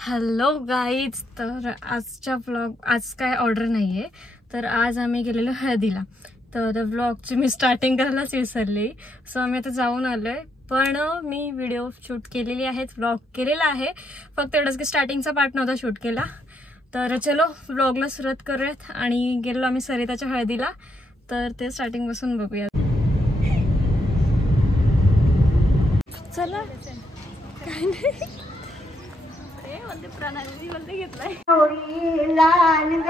Hello guys, तर आजच्या vlog आज काय ऑर्डर नाही आहे. तर आज आम्ही गेलेलो हळदीला. तर व्लॉगची मी स्टार्टिंग करायलाच विसरली. सो आम्ही आता जाऊन आलो आहे. पण मी व्हिडिओ शूट केलेली आहेत, व्लॉग केलेला आहे. फक्त एवढंच की स्टार्टिंगचा पार्ट नव्हता शूट केला. तर चलो व्लॉगला सुरुवात करूयात. आणि गेलो आम्ही सरिताच्या हळदीला. तर ते स्टार्टिंग पासून बघूया. चला काय नाही प्रणाली बोलते घेतलाय लाल ग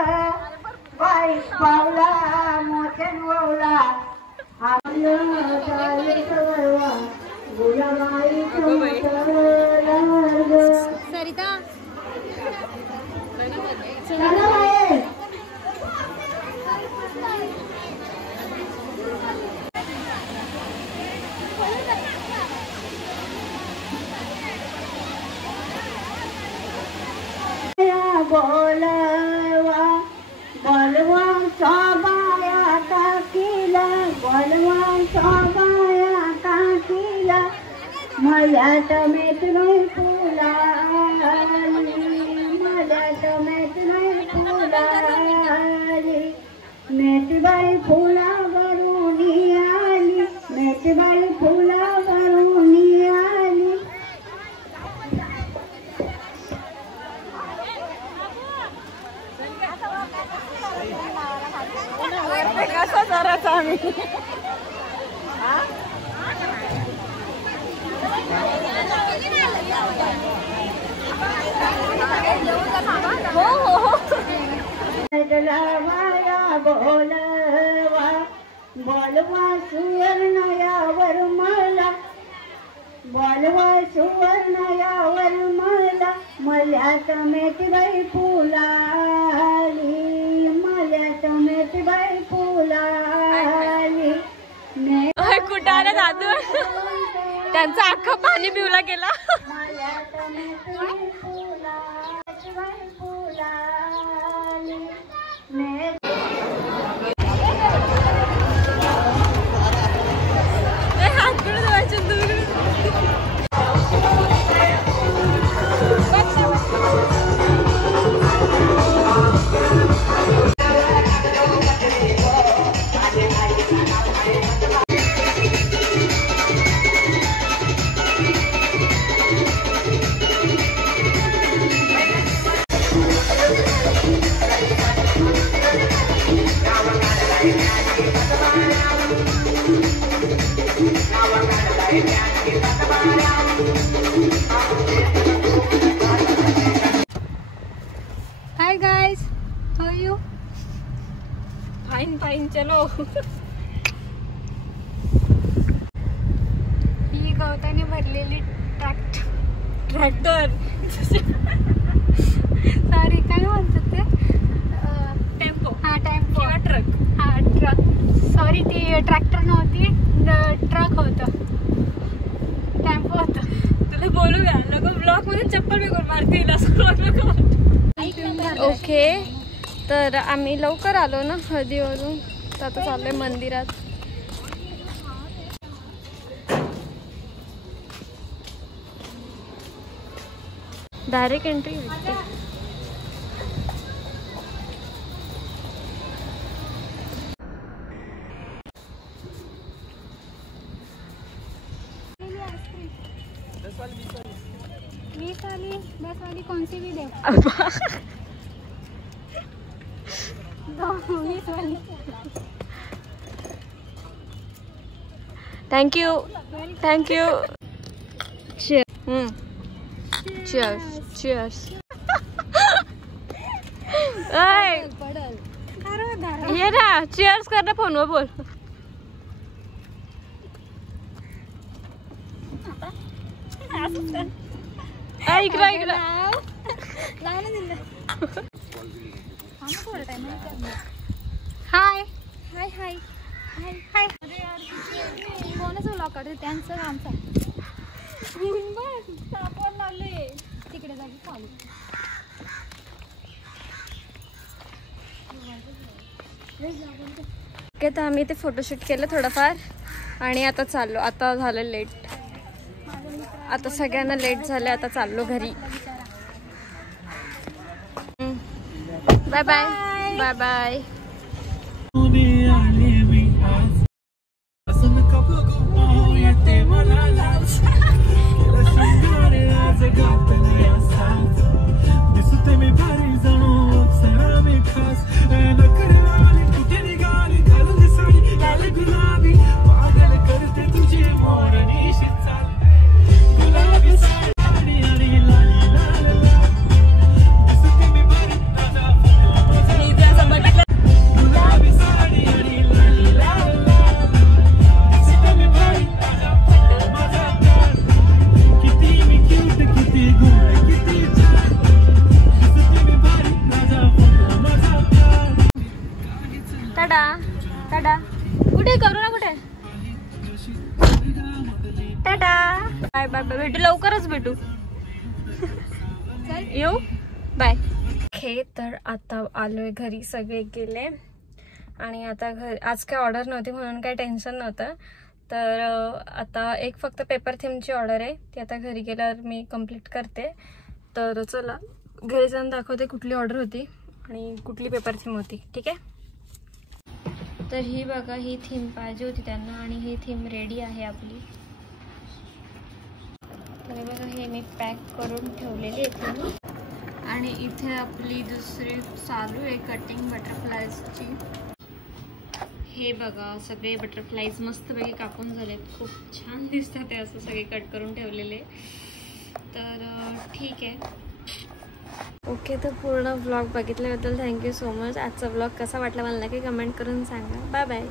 बाई पावला मोठ्यान वळला सरिता बोलवा बोलवा सोबाया टाकीला बोलवा सोबाया टाकीला मल्यात मेतलोय फुलाली मल्यात मेतलोय फुलाली मेतबाई फुलावरून आली मेतबाई फुलावरून आली. कसा जराचा आम्ही बोलवा बोलवा सुवर्णयावर मला बोलवा सुवर्णयावर मला मल्यात मेतबाई फुलाली मल्यात मेतबाई फुलाली. कुठं आला दादू, त्यांचं अख्खं पाणी पिवला गेला. मल्यात मेतबाई फुलाली फुलाली. हात पिळून जायचे दूर. Hi guys, how are you? Fine fine चलो. ही गवताने भरलेली ट्रॅक्टर सॉरी काय म्हणतात ते टेम्पो हा टेम्पो किंवा ट्रक. हा ट्रक सॉरी ती ट्रॅक्टर नव्हती ट्रक होतं टेम्पो होतं. तुला बोलू का नको ब्लॉक मध्ये चप्पल बिकून मारतील असं. ओके, तर आम्ही लवकर आलो ना हळदीवरून. तर आता चाललोय मंदिरात. डायरेक्ट एंट्री भेटते. बीस वाली 10 वाली कौन सी भी दे. दो 20 वाली. Thank you thank you. Cheers. Cheers. पडल ये ना cheers कर ना फोनवर बोल. इकडं इकडं हाय हाय हाय हाय हाय. कोणाच व्लॉग काढते त्यांचं आमचा तिकडे जागी चालू. तर आम्ही ते फोटोशूट केलं थोडंफार आणि आता चाललो. आता झालं लेट. आता सगळ्यांना लेट झालं, आता चाललो घरी. Bye bye bye bye. Tata. कुठे करू ना कुठे. Tata bye bye bye. भेटू लवकरच भेटू. येऊ बाय. ओके तर आता आलोय घरी. सगळे गेले आणि आता आज काय ऑर्डर नव्हती म्हणून काय टेन्शन नव्हतं. तर आता एक फक्त पेपर थीमची ऑर्डर आहे. ती आता घरी गेल्यावर मी कंप्लीट करते. तर चला घरी जाऊन दाखवते कुठली ऑर्डर होती आणि कुठली पेपर थीम होती. ठीक आहे. तर ही बघा ही थीम पाहिजे होती त्यांना आणि ही थीम रेडी आहे आपली. तर बघा हे मी पॅक करून ठेवलेली आहे. आणि इथे आपली दुसरी चालू आहे कटिंग बटरफ्लायजची. हे बघा सगळे बटरफ्लायज मस्तपैकी कापून झालेत. खूप छान दिसतात ते असं सगळे कट करून ठेवलेले. तर ठीक आहे. ओके तर पूर्ण व्लॉग बघितल्याबद्दल थँक्यू सो मच. आजचा व्लॉग कसा वाटला मला नक्की कमेंट करून सांगा. Bye bye.